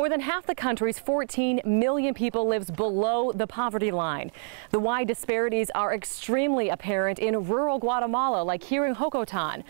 More than half the country's 14 million people lives below the poverty line. The wide disparities are extremely apparent in rural Guatemala, like here in Jocotan.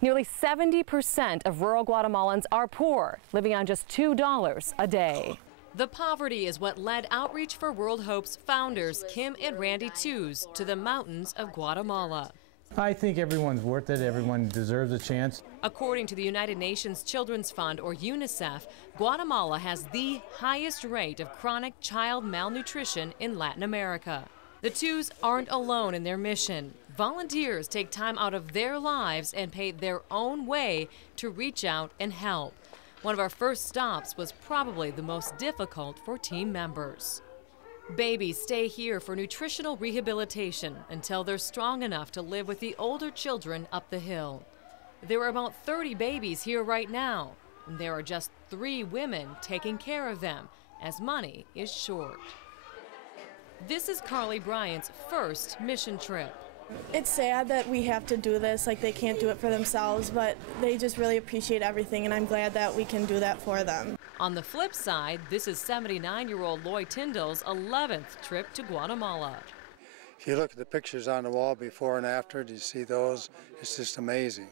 Nearly 70% of rural Guatemalans are poor, living on just $2 a day. The poverty is what led Outreach for World Hope's founders, Kim and Randy Tews, to the mountains of Guatemala. I think everyone's worth it. Everyone deserves a chance. According to the United Nations Children's Fund, or UNICEF, Guatemala has the highest rate of chronic child malnutrition in Latin America. The Tews aren't alone in their mission. Volunteers take time out of their lives and pay their own way to reach out and help. One of our first stops was probably the most difficult for team members. Babies stay here for nutritional rehabilitation until they're strong enough to live with the older children up the hill. There are about 30 babies here right now, and there are just 3 women taking care of them, as money is short. This is Carly Bryant's first mission trip. It's sad that we have to do this, like they can't do it for themselves, but they just really appreciate everything, and I'm glad that we can do that for them. On the flip side, this is 79-year-old Lloyd Tyndall's 11th trip to Guatemala. If you look at the pictures on the wall before and after, do you see those? It's just amazing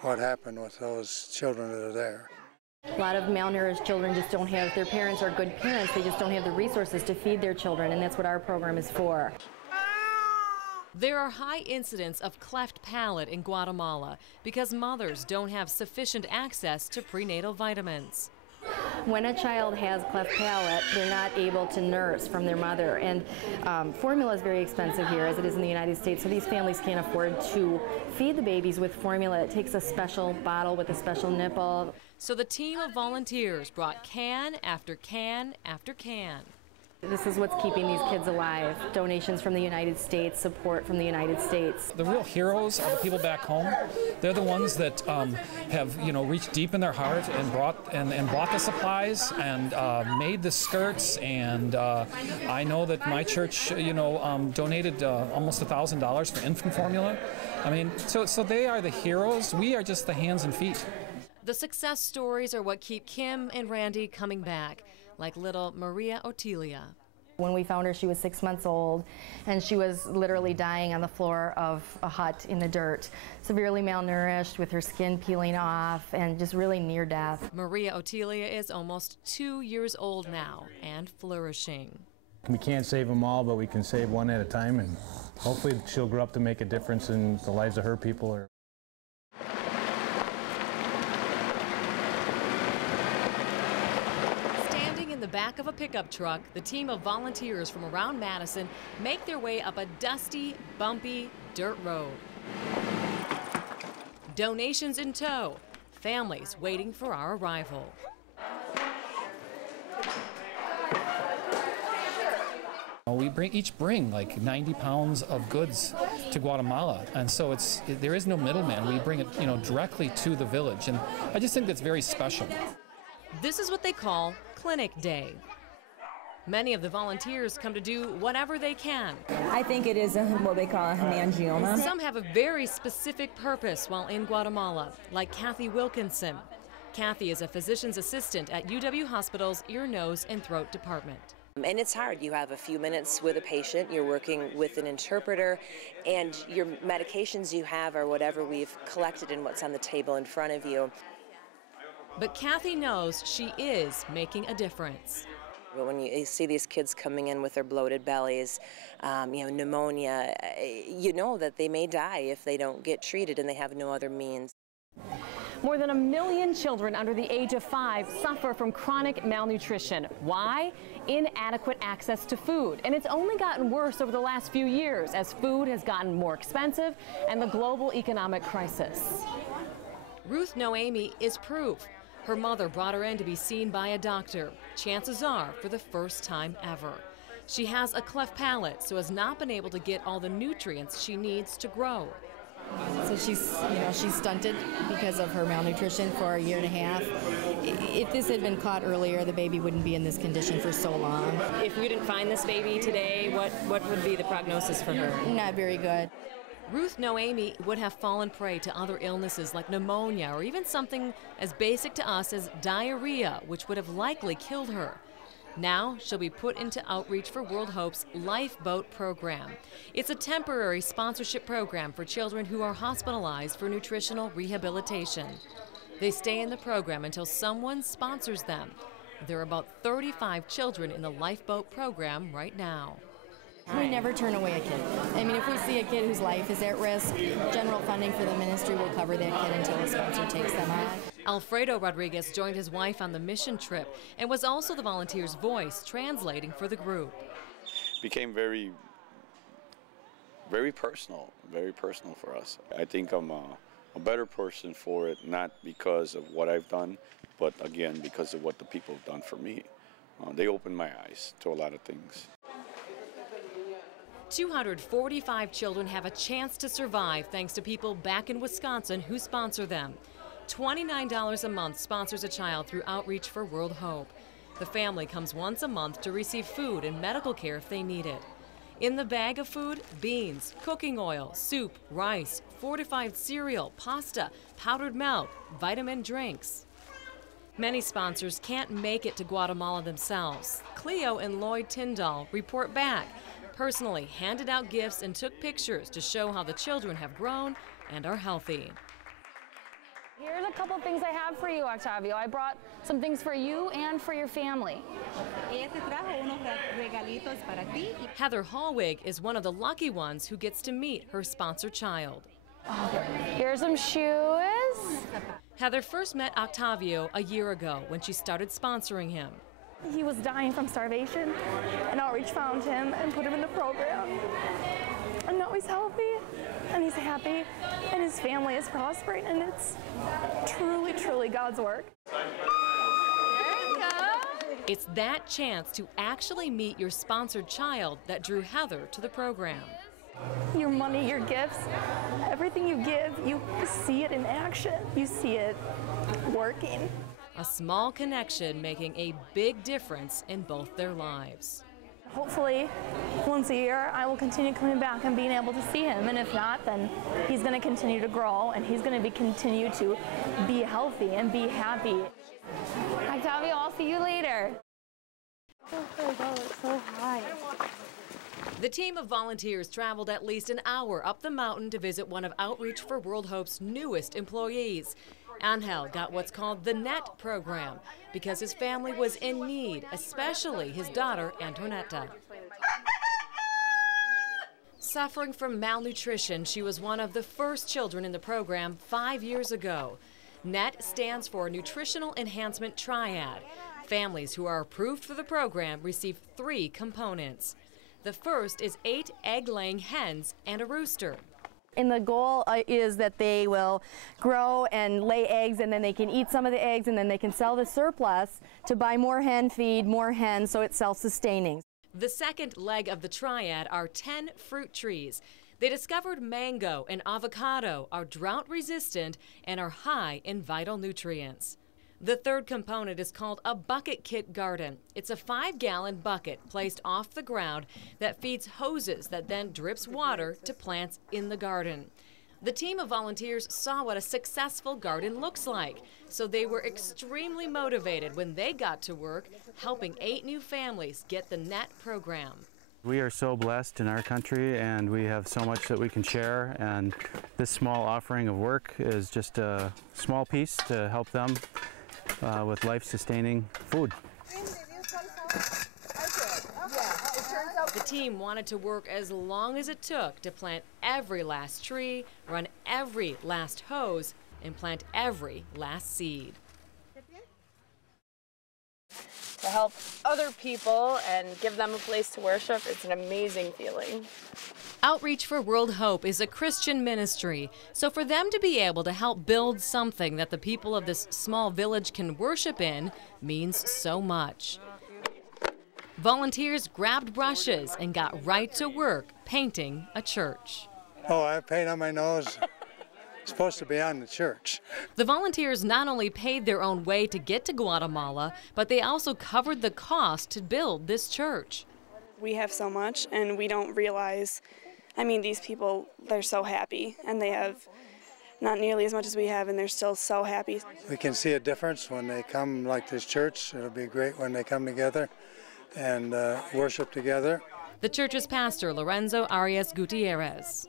what happened with those children that are there. A lot of malnourished children just don't have, their parents are good parents, they just don't have the resources to feed their children, and that's what our program is for. There are high incidents of cleft palate in Guatemala because mothers don't have sufficient access to prenatal vitamins. When a child has cleft palate, they're not able to nurse from their mother, and formula is very expensive here, as it is in the United States, so these families can't afford to feed the babies with formula. It takes a special bottle with a special nipple. So the team of volunteers brought can after can after can. This is what's keeping these kids alive. Donations from the United States, support from the United States. The real heroes are the people back home. They're the ones that have, reached deep in their heart and bought the supplies and made the skirts. And I know that my church, donated almost $1,000 for infant formula. I mean, so they are the heroes. We are just the hands and feet. The success stories are what keep Kim and Randy coming back, like little Maria Otilia. When we found her, she was 6 months old, and she was literally dying on the floor of a hut in the dirt, severely malnourished, with her skin peeling off, and just really near death. Maria Otilia is almost 2 years old now and flourishing. We can't save them all, but we can save one at a time, and hopefully she'll grow up to make a difference in the lives of her people. In the back of a pickup truck, the team of volunteers from around Madison make their way up a dusty, bumpy dirt road. Donations in tow, families waiting for our arrival. We each bring like 90 pounds of goods to Guatemala, and so there is no middleman. We bring it directly to the village, and I just think that's very special. This is what they call Clinic Day. Many of the volunteers come to do whatever they can. I think it is what they call a hemangioma. Some have a very specific purpose while in Guatemala, like Kathy Wilkinson. Kathy is a physician's assistant at UW Hospital's ear, nose, and throat department. And it's hard. You have a few minutes with a patient, you're working with an interpreter, and your medications you have are whatever we've collected and what's on the table in front of you. But Kathy knows she is making a difference. When you see these kids coming in with their bloated bellies, pneumonia, you know that they may die if they don't get treated and they have no other means. More than 1 million children under the age of 5 suffer from chronic malnutrition. Why? Inadequate access to food. And it's only gotten worse over the last few years as food has gotten more expensive and the global economic crisis. Ruth Noemi is proof. Her mother brought her in to be seen by a doctor, chances are for the first time ever. She has a cleft palate, so has not been able to get all the nutrients she needs to grow. So she's stunted because of her malnutrition for 1.5 years. If this had been caught earlier, the baby wouldn't be in this condition for so long. If we didn't find this baby today, what would be the prognosis for her? Not very good. Ruth Noemi would have fallen prey to other illnesses like pneumonia or even something as basic to us as diarrhea, which would have likely killed her. Now she'll be put into Outreach for World Hope's Lifeboat program. It's a temporary sponsorship program for children who are hospitalized for nutritional rehabilitation. They stay in the program until someone sponsors them. There are about 35 children in the Lifeboat program right now. We never turn away a kid. I mean, if we see a kid whose life is at risk, general funding for the ministry will cover that kid until a sponsor takes them on. Alfredo Rodriguez joined his wife on the mission trip and was also the volunteer's voice translating for the group. Became very personal for us. I think I'm a better person for it, not because of what I've done, but again, because of what the people have done for me. They opened my eyes to a lot of things. 245 children have a chance to survive thanks to people back in Wisconsin who sponsor them. $29 a month sponsors a child through Outreach for World Hope. The family comes once a month to receive food and medical care if they need it. In the bag of food, beans, cooking oil, soup, rice, fortified cereal, pasta, powdered milk, vitamin drinks. Many sponsors can't make it to Guatemala themselves. Cleo and Lloyd Tyndall report back, personally handed out gifts and took pictures to show how the children have grown and are healthy. Here's a couple things I have for you, Octavio. I brought some things for you and for your family. Heather Hallwig is one of the lucky ones who gets to meet her sponsored child. Here's some shoes. Heather first met Octavio a year ago when she started sponsoring him. He was dying from starvation, and Outreach found him and put him in the program. And now he's healthy, and he's happy, and his family is prospering, and it's truly, truly God's work. There you go. It's that chance to actually meet your sponsored child that drew Heather to the program. Your money, your gifts, everything you give, you see it in action. You see it working. A small connection making a big difference in both their lives. Hopefully, once a year, I will continue coming back and being able to see him. And if not, then he's going to continue to grow, and he's going to continue to be healthy and be happy. Octavio, I'll see you later. Oh, it's so high. The team of volunteers traveled at least an hour up the mountain to visit one of Outreach for World Hope's newest employees. Angel got what's called the NET program because his family was in need, especially his daughter, Antonetta. Suffering from malnutrition, she was one of the first children in the program 5 years ago. NET stands for Nutritional Enhancement Triad. Families who are approved for the program receive 3 components. The first is 8 egg-laying hens and a rooster. And the goal is that they will grow and lay eggs, and then they can eat some of the eggs, and then they can sell the surplus to buy more hen feed, more hens, so it's self-sustaining. The second leg of the triad are 10 fruit trees. They discovered mango and avocado are drought-resistant and are high in vital nutrients. The third component is called a bucket kit garden. It's a 5-gallon bucket placed off the ground that feeds hoses that then drips water to plants in the garden. The team of volunteers saw what a successful garden looks like, so they were extremely motivated when they got to work helping 8 new families get the NET program. We are so blessed in our country, and we have so much that we can share, and this small offering of work is just a small piece to help them with life-sustaining food. The team wanted to work as long as it took to plant every last tree, run every last hose, and plant every last seed. To help other people and give them a place to worship, it's an amazing feeling. Outreach for World Hope is a Christian ministry, so for them to be able to help build something that the people of this small village can worship in means so much. Volunteers grabbed brushes and got right to work painting a church. Oh, I have paint on my nose. It's supposed to be on the church. The volunteers not only paid their own way to get to Guatemala, but they also covered the cost to build this church. We have so much, and we don't realize I mean, these people, they're so happy, and they have not nearly as much as we have, and they're still so happy. We can see a difference when they come like this church. It'll be great when they come together and worship together. The church's pastor, Lorenzo Arias Gutierrez.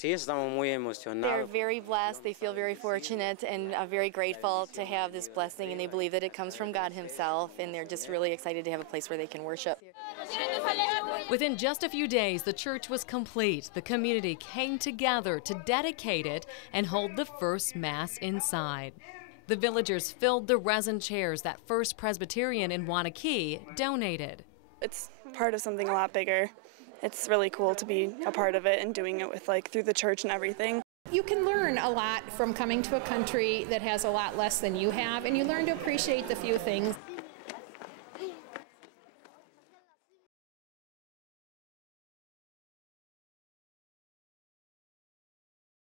They're very blessed, they feel very fortunate and very grateful to have this blessing, and they believe that it comes from God himself, and they're just really excited to have a place where they can worship. Within just a few days, the church was complete. The community came together to dedicate it and hold the first Mass inside. The villagers filled the resin chairs that First Presbyterian in Waunakee donated. It's part of something a lot bigger. It's really cool to be a part of it and doing it with through the church and everything. You can learn a lot from coming to a country that has a lot less than you have, and you learn to appreciate the few things.